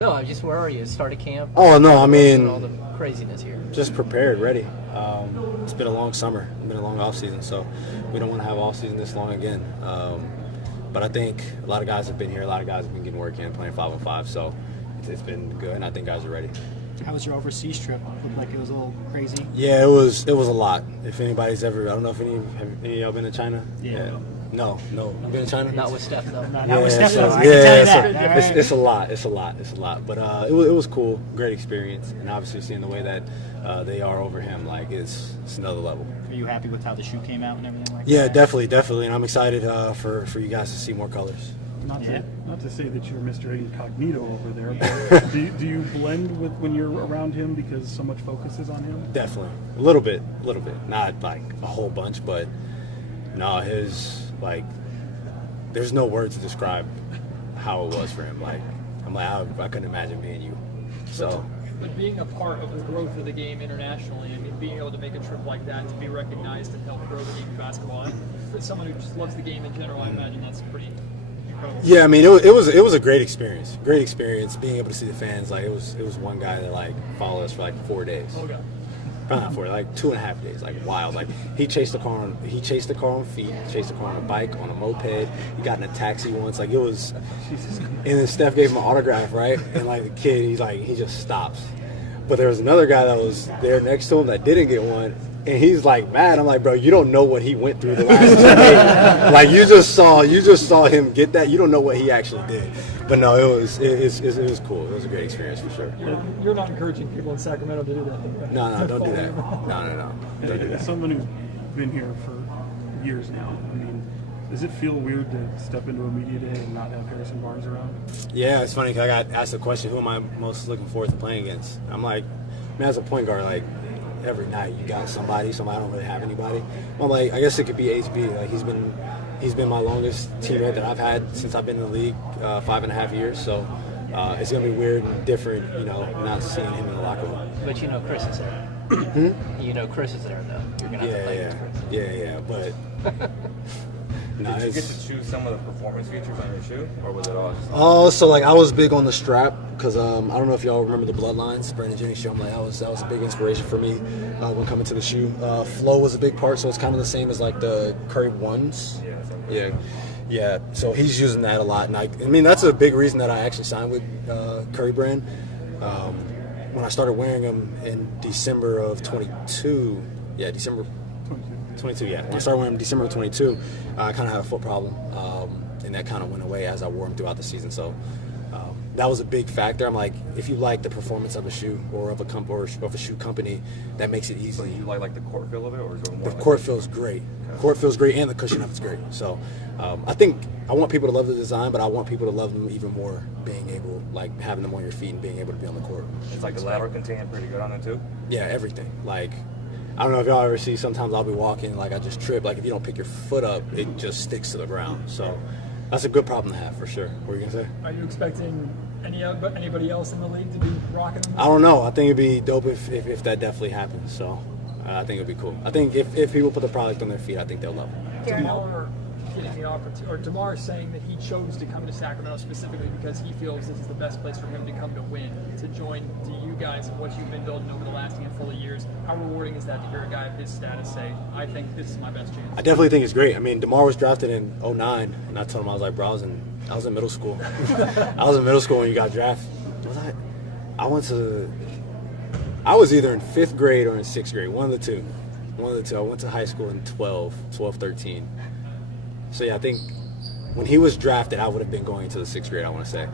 No, just where are you? Started camp? Oh, no, I mean, all the craziness here. just prepared, ready. It's been a long summer, it's been a long off season, so we don't want to have off season this long again. But I think a lot of guys have been here, a lot of guys have been getting work in, playing 5-on-5, so it's been good, and I think guys are ready. How was your overseas trip? Looked like it was a little crazy. Yeah, it was a lot. If anybody's ever, I don't know if any of y'all been to China? Yeah. No. You been to China? Not with Steph, though. Not with Steph, so- though. I can tell you that. It's a lot. But it was cool, great experience, and obviously seeing the way that they are over him, like it's another level. Are you happy with how the shoe came out and everything like Yeah, that? definitely, and I'm excited for you guys to see more colors. Not Yeah. to say that you're Mr. Incognito over there, but do you blend with when you're around him because so much focus is on him? Definitely, a little bit, not like a whole bunch, but no, there's no word to describe how it was for him. Like, I couldn't imagine being you. So. But being a part of the growth of the game internationally, I mean, being able to make a trip like that to be recognized and help grow the game of basketball, and for someone who just loves the game in general, I imagine that's pretty incredible. Yeah, I mean, it was a great experience. Great experience being able to see the fans. Like, it was one guy that like followed us for like 4 days. Oh, God. Probably not 4, like 2.5 days. Like wild. Like he chased the car on feet, chased the car on a bike, on a moped. He got in a taxi once. Like it was. And then Steph gave him an autograph, right? And like the kid, he just stops. But there was another guy that was there next to him that didn't get one. And he's like mad. I'm like, bro, you don't know what he went through the last 2 days. Like you just saw him get that. You don't know what he actually did. But no, it was cool. It was a great experience for sure. You're not encouraging people in Sacramento to do that. No, don't do that. No. Don't do As that. someone who's been here for years now, I mean, does it feel weird to step into a media day and not have Harrison Barnes around? Yeah, it's funny because I got asked the question, who am I most looking forward to playing against? I'm like, man, as a point guard, like every night you got somebody. I don't really have anybody. I'm like, I guess it could be HB. Like he's been my longest teammate that I've had since I've been in the league, 5.5 years. So it's gonna be weird and different, not seeing him in the locker room. But you know Chris is there. You know Chris is there, though. You're going to have to play against Chris. Yeah. But no, Did you get to choose some of the performance features on your shoe, or was it all just? Oh, so like I was big on the strap because I don't know if y'all remember the Bloodlines, Brandon Jennings show. I'm like that was a big inspiration for me when coming to the shoe. Flow was a big part, so it's kind of the same as like the Curry ones. Yeah. So he's using that a lot, and I mean that's a big reason that I actually signed with Curry Brand. When I started wearing them in December of 22, December 22, yeah. When I started wearing them December of 22, I kind of had a foot problem, and that kind of went away as I wore them throughout the season. So that was a big factor. I'm like, if you like the performance of a shoe or of a shoe company, that makes it easy. So you like the court feel of it, or is it more? The court feels great. Court feels great, and the cushion of it's great. So I think I want people to love the design, but I want people to love them even more. Being able, like having them on your feet and being able to be on the court. It's like the lateral containment pretty good on it too. Yeah, everything. Like, I don't know if y'all ever see, sometimes I'll be walking, like I just trip. Like if you don't pick your foot up, it just sticks to the ground. So that's a good problem to have for sure. What were you gonna say? Are you expecting anybody else in the league to be rocking them? I don't know. I think it'd be dope if that definitely happens. So I think it'd be cool. I think if people put the product on their feet, I think they'll love it. DeMar getting the opportunity, or DeMar saying that he chose to come to Sacramento specifically because he feels this is the best place for him to come to win, to join to you guys and what you've been building over the last handful of years. How rewarding is that to hear a guy of his status say, I think this is my best chance? I definitely think it's great. I mean, DeMar was drafted in '09, and I told him, I was like, bro, I was in middle school. I was in middle school when you got drafted. I was either in 5th grade or in 6th grade, one of the two. I went to high school in 12, 13. So yeah, I think when he was drafted, I would have been going to the 6th grade, I want to say.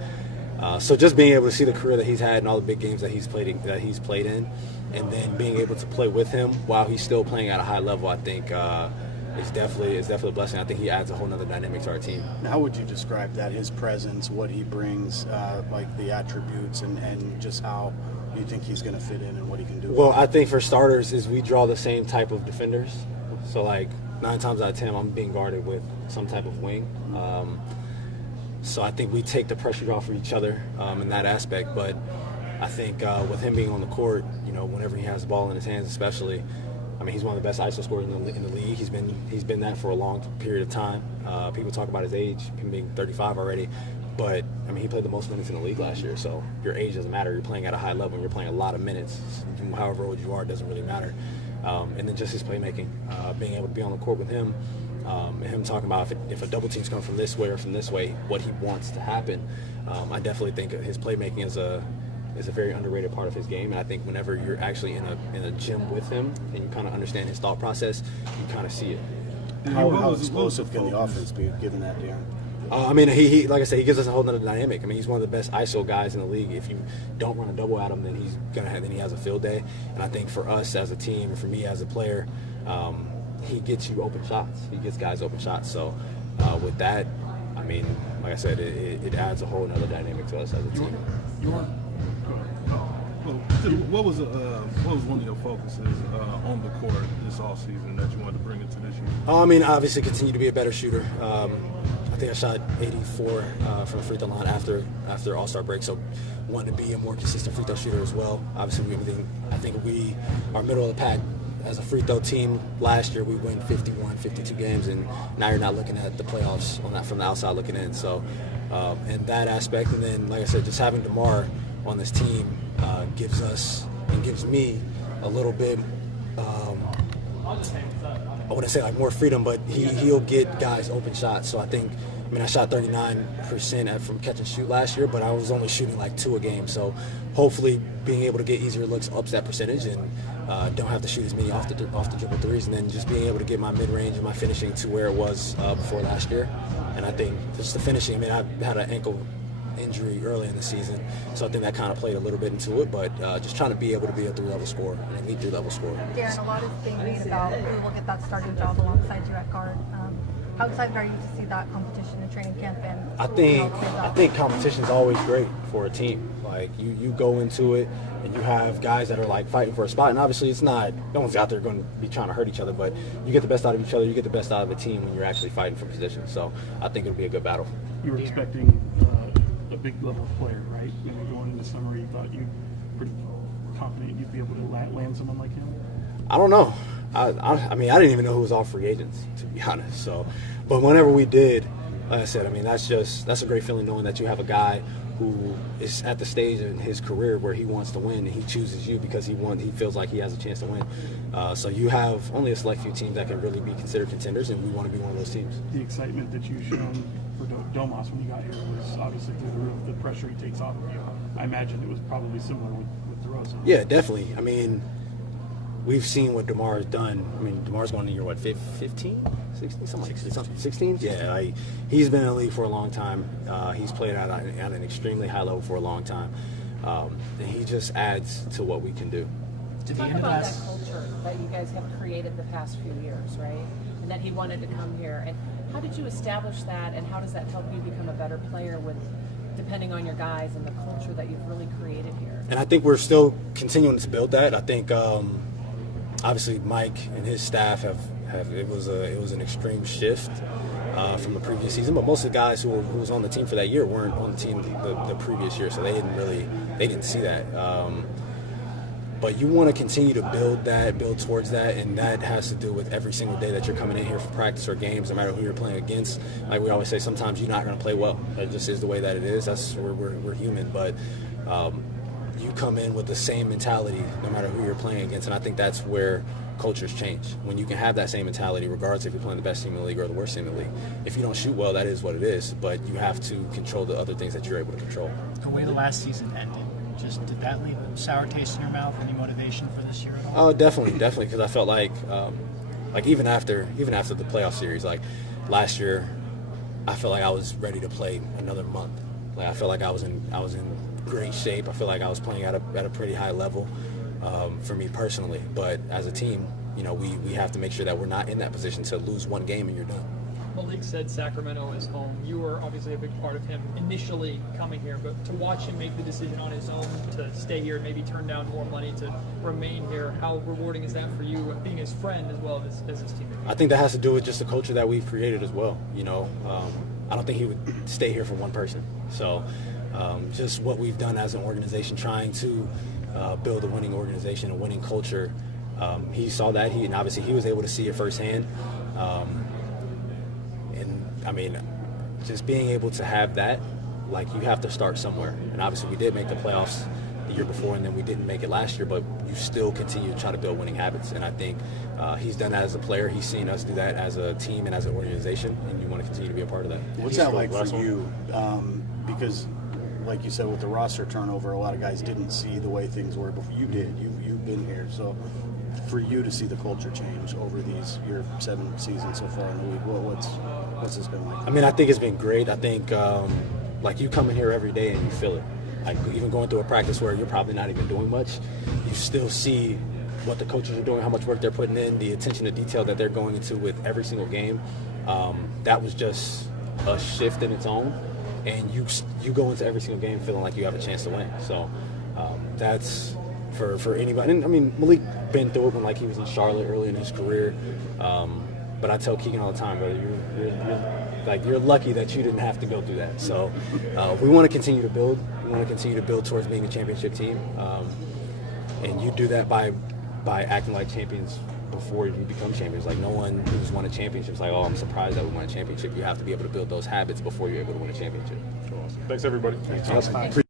So just being able to see the career that he's had and all the big games that he's played in, and then being able to play with him while he's still playing at a high level, I think is definitely a blessing. I think he adds a whole nother dynamic to our team. How would you describe that, his presence, what he brings, like the attributes, and just how you think he's going to fit in and what he can do? Well, I think for starters is we draw the same type of defenders. So like 9 times out of 10, I'm being guarded with some type of wing. So I think we take the pressure off of each other in that aspect. But I think with him being on the court, whenever he has the ball in his hands, especially, I mean, he's one of the best ISO scorers in the league. He's been that for a long period of time. People talk about his age, him being 35 already. But I mean, he played the most minutes in the league last year, so your age doesn't matter. You're playing at a high level, and you're playing a lot of minutes. However old you are, it doesn't really matter. And then just his playmaking, being able to be on the court with him, and him talking about if a double team's coming from this way or from this way, what he wants to happen. I definitely think his playmaking is a very underrated part of his game, and I think whenever you're actually in a gym with him and you kind of understand his thought process, you kind of see it. How explosive can the offense be given that, Darren? I mean, he like I said, he gives us a whole nother dynamic. I mean, he's one of the best ISO guys in the league. If you don't run a double at him, then he has a field day. And I think for us as a team, and for me as a player, he gets you open shots. He gets guys open shots. So with that, I mean, like I said, it adds a whole nother dynamic to us as a team. What was one of your focuses on the court this offseason that you wanted to bring into this year? I mean, obviously continue to be a better shooter. I think I shot 84 from the free throw line after All-Star break, so wanted to be a more consistent free throw shooter as well. Obviously, I think we are middle of the pack as a free throw team. Last year we win 51, 52 games, and now you're not looking at the playoffs from the outside looking in. So in that aspect, and then like I said, just having DeMar on this team gives us and gives me a little bit. I wouldn't say like more freedom, but he'll get guys open shots. So I shot 39% from catch and shoot last year, but I was only shooting like 2 a game. So hopefully being able to get easier looks ups that percentage and don't have to shoot as many off the dribble threes, and then just being able to get my mid-range and my finishing to where it was before last year. And I think just the finishing, I mean, I had an ankle injury early in the season, so I think that kind of played a little bit into it, but just trying to be able to be a 3-level scorer, an elite 3-level scorer. Darren, a lot is being made about who will get that starting job alongside you at guard. How excited are you to see that competition in training camp? And I think competition is always great for a team. Like you go into it and you have guys that are like fighting for a spot, and obviously it's not, no one's out there going to be trying to hurt each other, but you get the best out of each other, you get the best out of a team when you're actually fighting for position. So I think it'll be a good battle. You were expecting a big level player, right? When you going into summer, you thought you pretty confident you'd be able to land someone like him? I don't know. I mean, I didn't even know who was all free agents, to be honest. So, but whenever we did, like I said, I mean, that's a great feeling knowing that you have a guy who is at the stage in his career where he wants to win, and he chooses you because he feels like he has a chance to win. So you have only a select few teams that can really be considered contenders, and we want to be one of those teams. The excitement that you shown for Domas when you got here was obviously through the roof. The pressure he takes off of you, I imagine it was probably similar with DeRozan. Yeah, definitely. I mean, we've seen what DeMar has done. I mean, DeMar's going to year, what, 15? 16? Something like 16? Yeah, he's been in the league for a long time. He's played at an extremely high level for a long time. And he just adds to what we can do. Talk about that culture that you guys have created the past few years, right? And that he wanted to come here. And how did you establish that, and how does that help you become a better player depending on your guys and the culture that you've really created here? And I think we're still continuing to build that. I think obviously Mike and his staff have it was an extreme shift from the previous season, but most of the guys who was on the team for that year weren't on the team the previous year, so they didn't see that. But you want to continue to build towards that, and that has to do with every single day that you're coming in here for practice or games, no matter who you're playing against. Like we always say, sometimes you're not going to play well. That just is the way that it is. That's we're human, but you come in with the same mentality no matter who you're playing against, and I think that's where cultures change. When you can have that same mentality regardless if you're playing the best team in the league or the worst team in the league. If you don't shoot well, that is what it is, but you have to control the other things that you're able to control. The way the last season ended, did that leave a sour taste in your mouth? Any motivation for this year at all? Oh, definitely, because I felt like even after the playoff series, like last year, I felt like I was ready to play another month. Like I felt like I was in great shape. I feel like I was playing at a pretty high level for me personally. But as a team, we have to make sure that we're not in that position to lose one game and you're done. Malik said Sacramento is home. You were obviously a big part of him initially coming here, but to watch him make the decision on his own to stay here, maybe turn down more money to remain here, how rewarding is that for you, being his friend as well as his teammate? I think that has to do with just the culture that we've created as well. I don't think he would stay here for one person. So just what we've done as an organization, trying to build a winning organization, a winning culture, he saw that, and obviously he was able to see it firsthand. And I mean, just being able to have that like you have to start somewhere. And obviously we did make the playoffs the year before, and then we didn't make it last year, but you still continue to try to build winning habits. And I think he's done that as a player. He's seen us do that as a team and as an organization, and you want to continue to be a part of that. What's that like for you? Because, like you said, with the roster turnover, a lot of guys didn't see the way things were before. You did. You've been here. So for you to see the culture change over your 7 seasons so far in the league, what's this been like? I mean, I think it's been great. I think, like, you come in here every day and you feel it. Like, even going through a practice where you're probably not even doing much, you still see what the coaches are doing, how much work they're putting in, the attention to detail that they're going into with every single game. That was just a shift in its own, and you go into every single game feeling like you have a chance to win. So that's for anybody. And I mean, Malik been through it when like he was in Charlotte early in his career. But I tell Keegan all the time, brother, you're lucky that you didn't have to go through that. So we want to continue to build. We want to continue to build towards being a championship team, and you do that by acting like champions before you become champions. Like, no one who's won a championship is like, oh, I'm surprised that we won a championship. You have to be able to build those habits before you're able to win a championship. Thanks, everybody. Thanks.